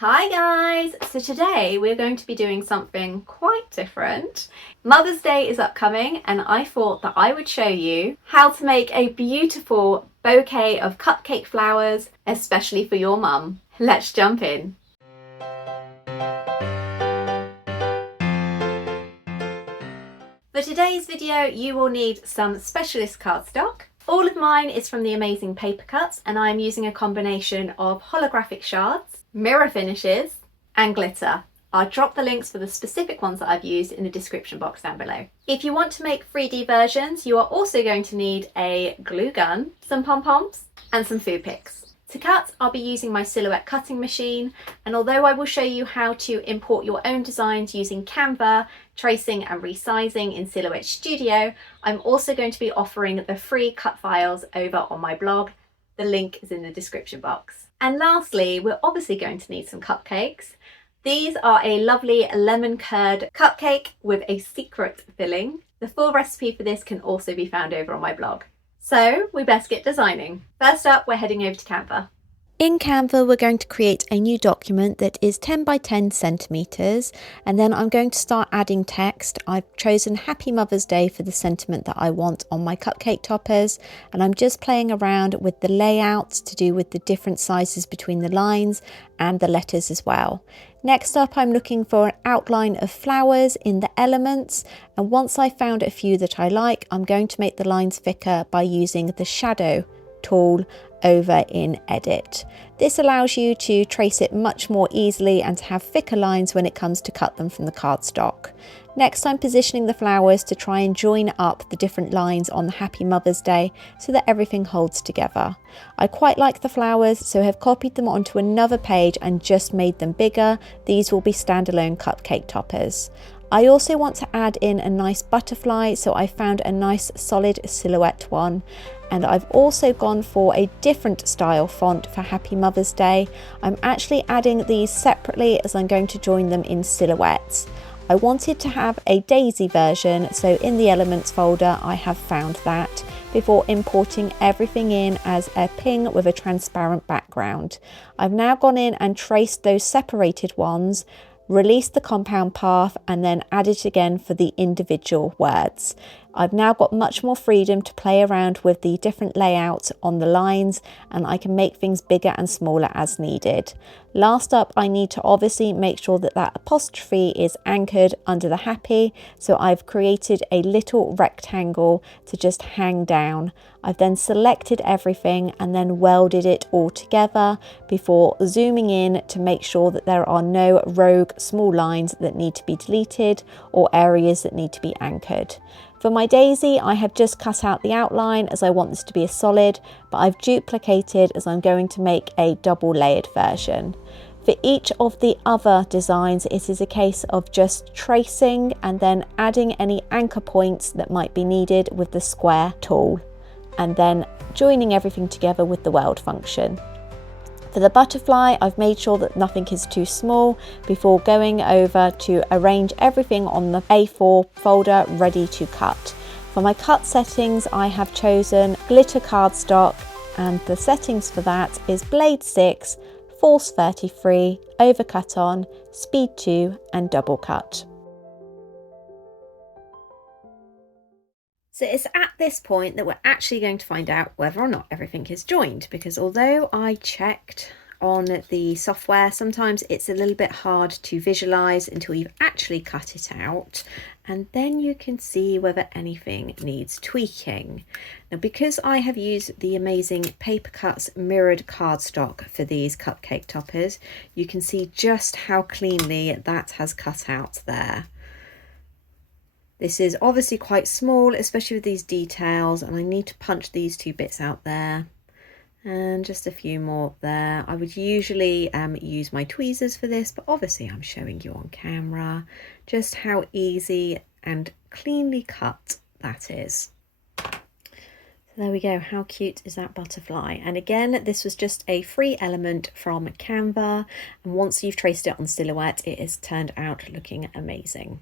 Hi guys! So today we're going to be doing something quite different. Mother's Day is upcoming and I thought that I would show you how to make a beautiful bouquet of cupcake flowers, especially for your mum. Let's jump in. For today's video you will need some specialist cardstock. All of mine is from the amazing paper Cutz and I'm using a combination of holographic shards, mirror finishes and glitter. I'll drop the links for the specific ones that I've used in the description box down below. If you want to make 3D versions, you are also going to need a glue gun, some pom-poms and some food picks. To cut, I'll be using my silhouette cutting machine, and although I will show you how to import your own designs using Canva, tracing and resizing in Silhouette Studio, I'm also going to be offering the free cut files over on my blog. The link is in the description box. And lastly, we're obviously going to need some cupcakes. These are a lovely lemon curd cupcake with a secret filling. The full recipe for this can also be found over on my blog. So we best get designing. First up, we're heading over to Canva. In Canva, we're going to create a new document that is 10 by 10 centimeters, and then I'm going to start adding text. I've chosen Happy Mother's Day for the sentiment that I want on my cupcake toppers, and I'm just playing around with the layouts to do with the different sizes between the lines and the letters as well. Next up, I'm looking for an outline of flowers in the elements, and once I've found a few that I like, I'm going to make the lines thicker by using the shadow tool over in Edit. This allows you to trace it much more easily and to have thicker lines when it comes to cut them from the cardstock. Next, I'm positioning the flowers to try and join up the different lines on the Happy Mother's Day so that everything holds together. I quite like the flowers, so have copied them onto another page and just made them bigger. These will be standalone cupcake toppers. I also want to add in a nice butterfly, so I found a nice solid silhouette one. And I've also gone for a different style font for Happy Mother's Day. I'm actually adding these separately as I'm going to join them in silhouettes. I wanted to have a daisy version, so in the elements folder I have found that before importing everything in as a ping with a transparent background. I've now gone in and traced those separated ones, released the compound path and then add it again for the individual words. I've now got much more freedom to play around with the different layouts on the lines, and I can make things bigger and smaller as needed. Last up, I need to obviously make sure that that apostrophe is anchored under the happy, so I've created a little rectangle to just hang down. I've then selected everything and then welded it all together before zooming in to make sure that there are no rogue small lines that need to be deleted or areas that need to be anchored. For my daisy, I have just cut out the outline as I want this to be a solid, but I've duplicated as I'm going to make a double layered version. For each of the other designs, it is a case of just tracing and then adding any anchor points that might be needed with the square tool, and then joining everything together with the weld function. For the butterfly, I've made sure that nothing is too small before going over to arrange everything on the A4 folder ready to cut. For my cut settings, I have chosen glitter cardstock, and the settings for that is blade 6, force 33, overcut on, speed 2 and double cut. So it's at this point that we're actually going to find out whether or not everything is joined, because although I checked on the software, sometimes it's a little bit hard to visualize until you've actually cut it out, and then you can see whether anything needs tweaking. Now, because I have used the amazing paper Cutz mirrored cardstock for these cupcake toppers, you can see just how cleanly that has cut out there. This is obviously quite small, especially with these details, and I need to punch these two bits out there and just a few more there. I would usually use my tweezers for this, but obviously I'm showing you on camera just how easy and cleanly cut that is. So there we go. How cute is that butterfly? And again, this was just a free element from Canva, and once you've traced it on Silhouette, it has turned out looking amazing.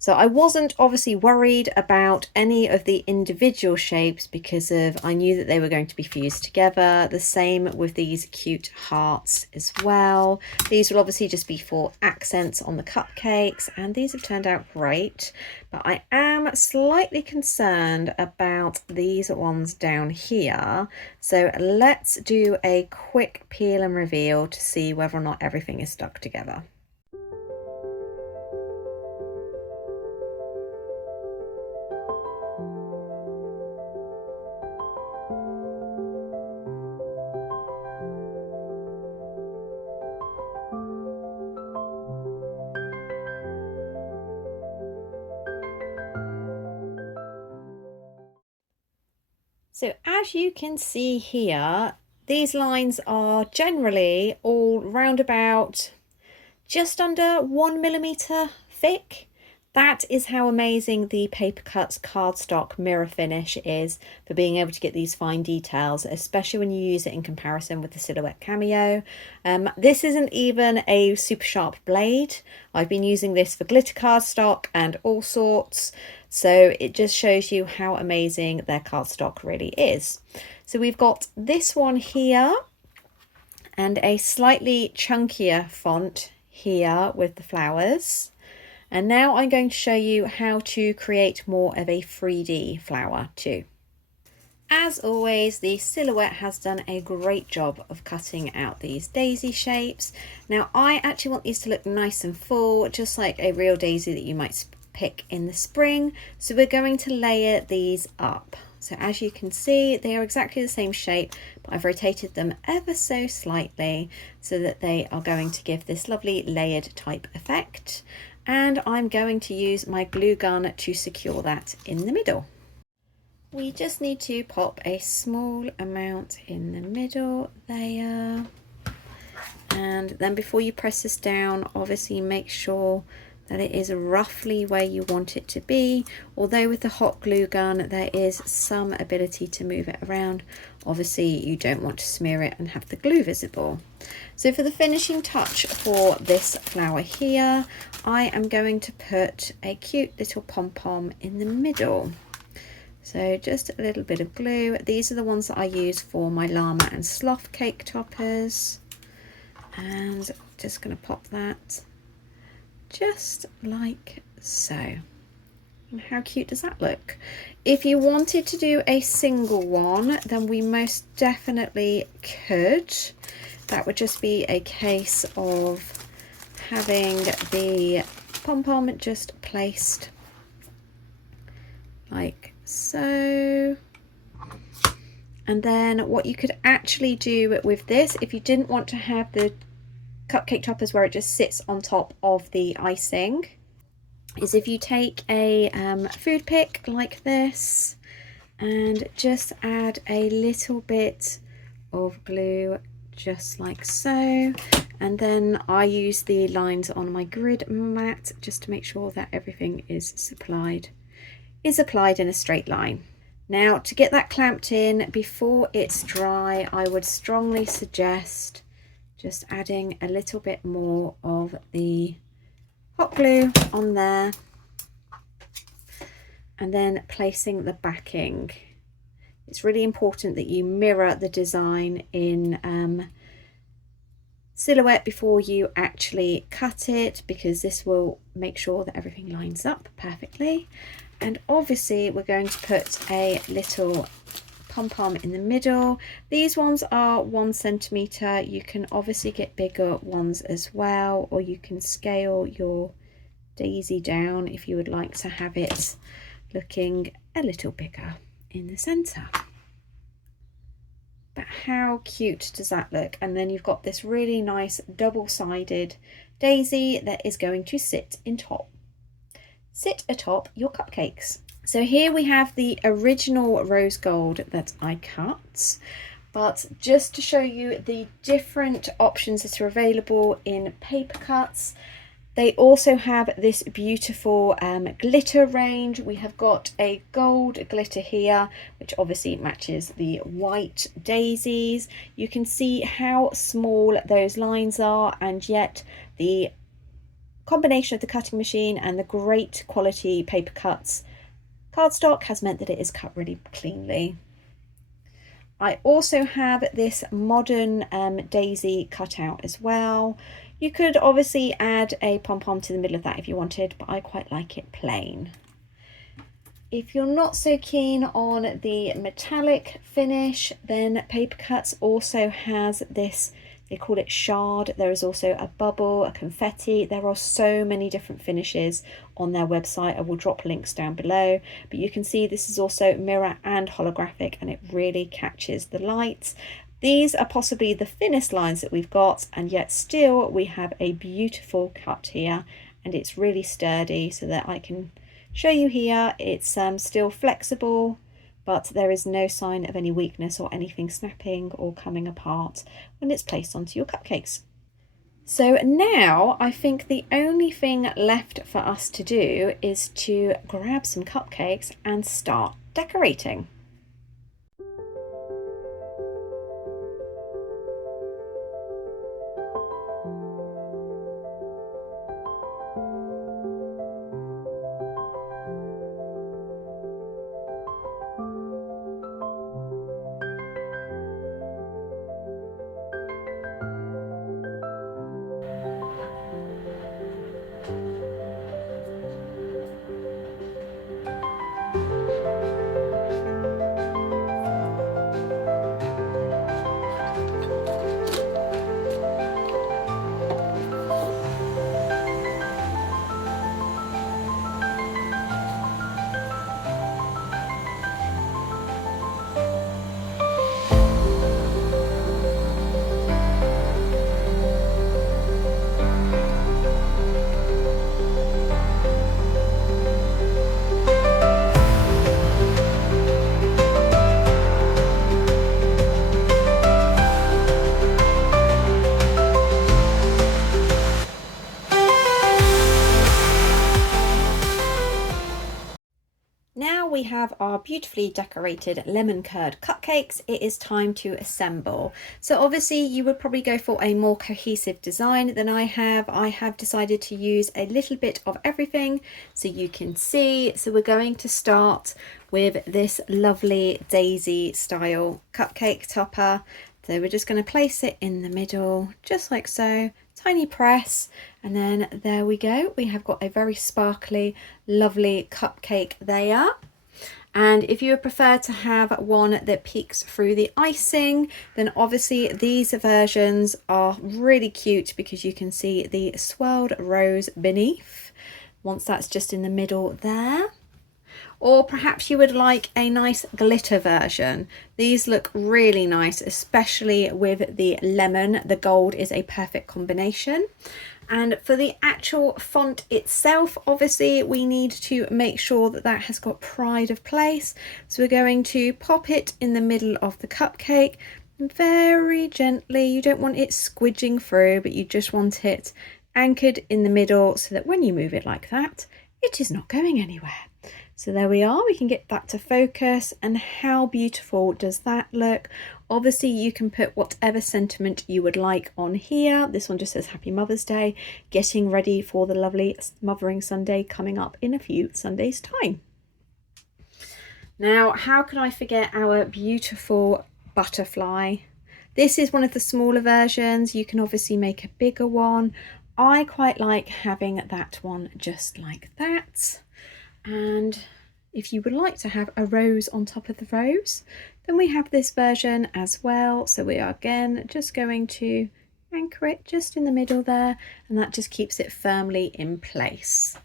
So I wasn't obviously worried about any of the individual shapes because I knew that they were going to be fused together. The same with these cute hearts as well. These will obviously just be for accents on the cupcakes, and these have turned out great. But I am slightly concerned about these ones down here. So let's do a quick peel and reveal to see whether or not everything is stuck together. So as you can see here, these lines are generally all round about just under 1mm thick. That is how amazing the Paper Cutz cardstock mirror finish is for being able to get these fine details, especially when you use it in comparison with the Silhouette Cameo. This isn't even a super sharp blade. I've been using this for glitter cardstock and all sorts. So it just shows you how amazing their cardstock really is. So we've got this one here and a slightly chunkier font here with the flowers. And now I'm going to show you how to create more of a 3D flower too. As always, the Silhouette has done a great job of cutting out these daisy shapes. Now I actually want these to look nice and full, just like a real daisy that you might pick in the spring. So we're going to layer these up. So as you can see, they are exactly the same shape, but I've rotated them ever so slightly so that they are going to give this lovely layered type effect. And I'm going to use my glue gun to secure that in the middle. We just need to pop a small amount in the middle there. And then before you press this down, obviously make sure that it is roughly where you want it to be. Although with the hot glue gun, there is some ability to move it around. Obviously, you don't want to smear it and have the glue visible. So for the finishing touch for this flower here, I am going to put a cute little pom-pom in the middle. So just a little bit of glue. These are the ones that I use for my llama and sloth cake toppers. And just going to pop that just like so. And how cute does that look? If you wanted to do a single one, then we most definitely could. That would just be a case of having the pom-pom just placed like so. And then what you could actually do with this, if you didn't want to have the cupcake toppers where it just sits on top of the icing, is if you take a food pick like this and just add a little bit of glue just like so, and then I use the lines on my grid mat just to make sure that everything is applied in a straight line. Now to get that clamped in before it's dry, I would strongly suggest just adding a little bit more of the hot glue on there and then placing the backing. It's really important that you mirror the design in Silhouette before you actually cut it, because this will make sure that everything lines up perfectly. And obviously we're going to put a little pom-pom in the middle. These ones are 1 centimeter. You can obviously get bigger ones as well, or you can scale your daisy down if you would like to have it looking a little bigger in the center. But how cute does that look? And then you've got this really nice double-sided daisy that is going to sit atop your cupcakes. So here we have the original rose gold that I cut, but just to show you the different options that are available in Paper Cutz, they also have this beautiful glitter range. We have got a gold glitter here, which obviously matches the white daisies. You can see how small those lines are, and yet the combination of the cutting machine and the great quality paper cuts cardstock has meant that it is cut really cleanly. I also have this modern daisy cutout as well. You could obviously add a pom-pom to the middle of that if you wanted, but I quite like it plain. If you're not so keen on the metallic finish, then Paper Cutz also has this, they call it shard. There is also a bubble, a confetti. There are so many different finishes on their website. I will drop links down below, but you can see this is also mirror and holographic, and it really catches the light. These are possibly the thinnest lines that we've got, and yet still we have a beautiful cut here, and it's really sturdy so that I can show you here. It's still flexible, but there is no sign of any weakness or anything snapping or coming apart when it's placed onto your cupcakes. So now I think the only thing left for us to do is to grab some cupcakes and start decorating. Now we have our beautifully decorated lemon curd cupcakes. It is time to assemble. So obviously you would probably go for a more cohesive design than I have. I have decided to use a little bit of everything so you can see. So we're going to start with this lovely daisy style cupcake topper. So we're just going to place it in the middle, just like so. Tiny press, and then there we go. We have got a very sparkly, lovely cupcake there. And if you would prefer to have one that peeks through the icing, then obviously these versions are really cute because you can see the swirled rose beneath, once that's just in the middle there. Or perhaps you would like a nice glitter version. These look really nice, especially with the lemon. The gold is a perfect combination. And for the actual font itself, obviously we need to make sure that that has got pride of place. So we're going to pop it in the middle of the cupcake very gently. You don't want it squidging through, but you just want it anchored in the middle so that when you move it like that, it is not going anywhere. So there we are, we can get that to focus, and how beautiful does that look? Obviously you can put whatever sentiment you would like on here. This one just says Happy Mother's Day, getting ready for the lovely Mothering Sunday coming up in a few Sundays' time. Now, how can I forget our beautiful butterfly? This is one of the smaller versions. You can obviously make a bigger one. I quite like having that one just like that. And if you would like to have a rose on top of the rose, then we have this version as well. So we are again just going to anchor it just in the middle there, and that just keeps it firmly in place.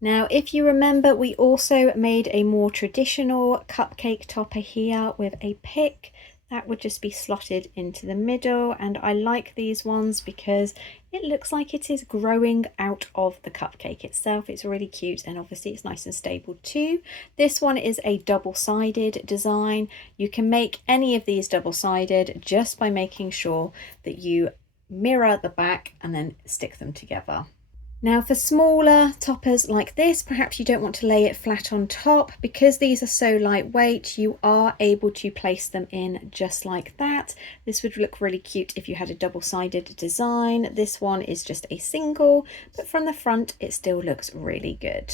Now, if you remember, we also made a more traditional cupcake topper here with a pick. That would just be slotted into the middle, and I like these ones because it looks like it is growing out of the cupcake itself. It's really cute, and obviously it's nice and stable too. This one is a double-sided design. You can make any of these double-sided just by making sure that you mirror the back and then stick them together. Now for smaller toppers like this, perhaps you don't want to lay it flat on top. Because these are so lightweight, you are able to place them in just like that. This would look really cute if you had a double-sided design. This one is just a single, but from the front it still looks really good.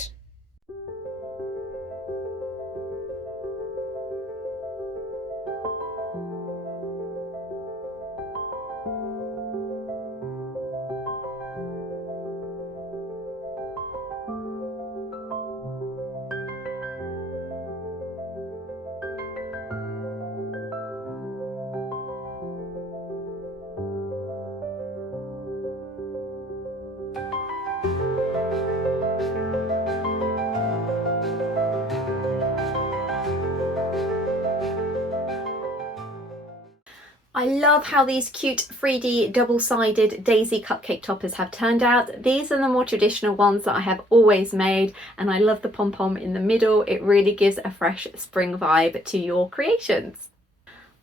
I love how these cute 3D double-sided daisy cupcake toppers have turned out. These are the more traditional ones that I have always made, and I love the pom-pom in the middle. It really gives a fresh spring vibe to your creations.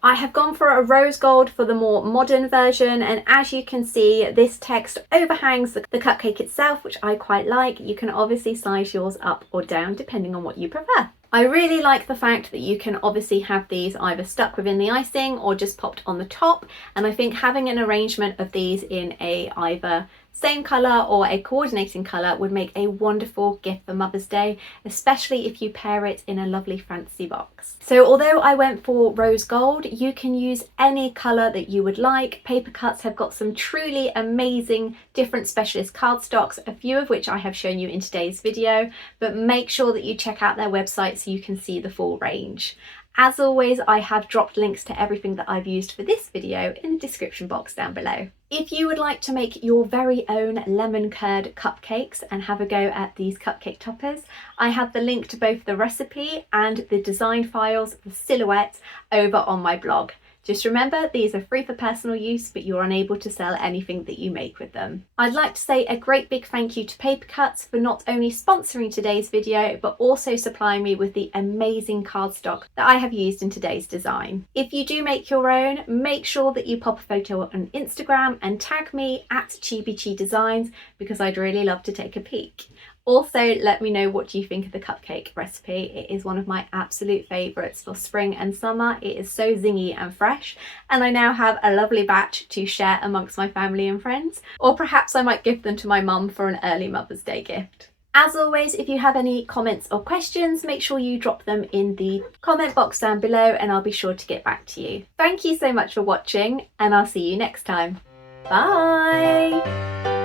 I have gone for a rose gold for the more modern version, and as you can see, this text overhangs the cupcake itself, which I quite like. You can obviously size yours up or down depending on what you prefer. I really like the fact that you can obviously have these either stuck within the icing or just popped on the top, and I think having an arrangement of these in a either same colour or a coordinating colour would make a wonderful gift for Mother's Day, especially if you pair it in a lovely fancy box. So although I went for rose gold, you can use any colour that you would like. Paper Cutz have got some truly amazing different specialist cardstocks, a few of which I have shown you in today's video, but make sure that you check out their website so you can see the full range. As always, I have dropped links to everything that I've used for this video in the description box down below. If you would like to make your very own lemon curd cupcakes and have a go at these cupcake toppers, I have the link to both the recipe and the design files, the silhouettes, over on my blog. Just remember, these are free for personal use, but you're unable to sell anything that you make with them. I'd like to say a great big thank you to Paper Cutz for not only sponsoring today's video, but also supplying me with the amazing cardstock that I have used in today's design. If you do make your own, make sure that you pop a photo on Instagram and tag me at Chibi Designs, because I'd really love to take a peek. Also, let me know what you think of the cupcake recipe. It is one of my absolute favourites for spring and summer. It is so zingy and fresh, and I now have a lovely batch to share amongst my family and friends, or perhaps I might give them to my mum for an early Mother's Day gift. As always, if you have any comments or questions, make sure you drop them in the comment box down below and I'll be sure to get back to you. Thank you so much for watching, and I'll see you next time. Bye!